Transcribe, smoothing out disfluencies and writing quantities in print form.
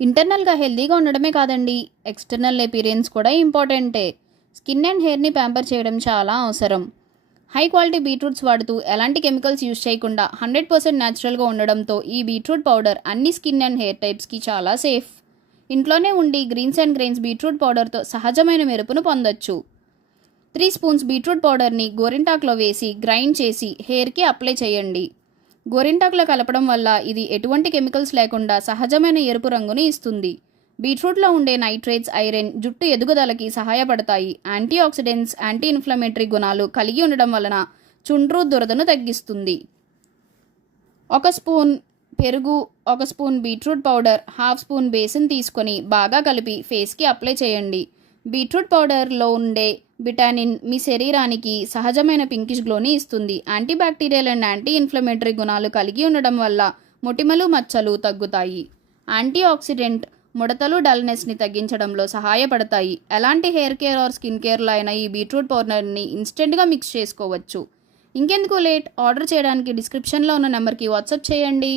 ఇంటర్నల్‌గా హెల్తీగా ఉండడమే కాదండి, ఎక్స్‌టర్నల్ అపియరెన్స్ కూడా ఇంపార్టెంటే. స్కిన్ అండ్ హెయిర్‌ని ప్యాంపర్ చేయడం చాలా అవసరం. హై క్వాలిటీ బీట్రూట్స్ వాడుతూ ఎలాంటి కెమికల్స్ యూజ్ చేయకుండా 100% న్యాచురల్‌గా ఉండడంతో ఈ బీట్రూట్ పౌడర్ అన్ని స్కిన్ అండ్ హెయిర్ టైప్స్‌కి చాలా సేఫ్. ఇంట్లోనే ఉండి గ్రీన్స్ అండ్ గ్రెయిన్స్ బీట్రూట్ పౌడర్‌తో సహజమైన మెరుపును పొందొచ్చు. 3 స్పూన్స్ బీట్రూట్ పౌడర్ని గోరింటాకులో వేసి గ్రైండ్ చేసి హెయిర్‌కి అప్లై చేయండి. గోరింటాకులో కలపడం వల్ల ఇది ఎటువంటి కెమికల్స్ లేకుండా సహజమైన ఎరుపు రంగుని ఇస్తుంది. బీట్రూట్లో ఉండే నైట్రేట్స్, ఐరన్ జుట్టు ఎదుగుదలకి సహాయపడతాయి. యాంటీ ఆక్సిడెంట్స్, యాంటీ ఇన్ఫ్లమేటరీ గుణాలు కలిగి ఉండడం వలన చుండ్రు, దురదను తగ్గిస్తుంది. 1 స్పూన్ పెరుగు, 1 spoon beetroot powder, half spoon basin తీసుకొని బాగా కలిపి ఫేస్కి అప్లై చేయండి. బీట్రూట్ పౌడర్లో ఉండే విటామిన్ మీ శరీరానికి సహజమైన పింకిష్ గ్లోని ఇస్తుంది. యాంటీబ్యాక్టీరియల్ అండ్ యాంటీ ఇన్ఫ్లమేటరీ గుణాలు కలిగి ఉండడం వల్ల మొటిమలు, మచ్చలు తగ్గుతాయి. యాంటీ ఆక్సిడెంట్ ముడతలు, డల్నెస్ని తగ్గించడంలో సహాయపడతాయి. ఎలాంటి హెయిర్ కేర్ ఆర్ స్కిన్ కేర్లో అయినా ఈ బీట్రూట్ పౌడర్ని ఇన్స్టెంట్గా మిక్స్ చేసుకోవచ్చు. ఇంకెందుకు లేట్, ఆర్డర్ చేయడానికి డిస్క్రిప్షన్లో ఉన్న నెంబర్కి వాట్సాప్ చేయండి.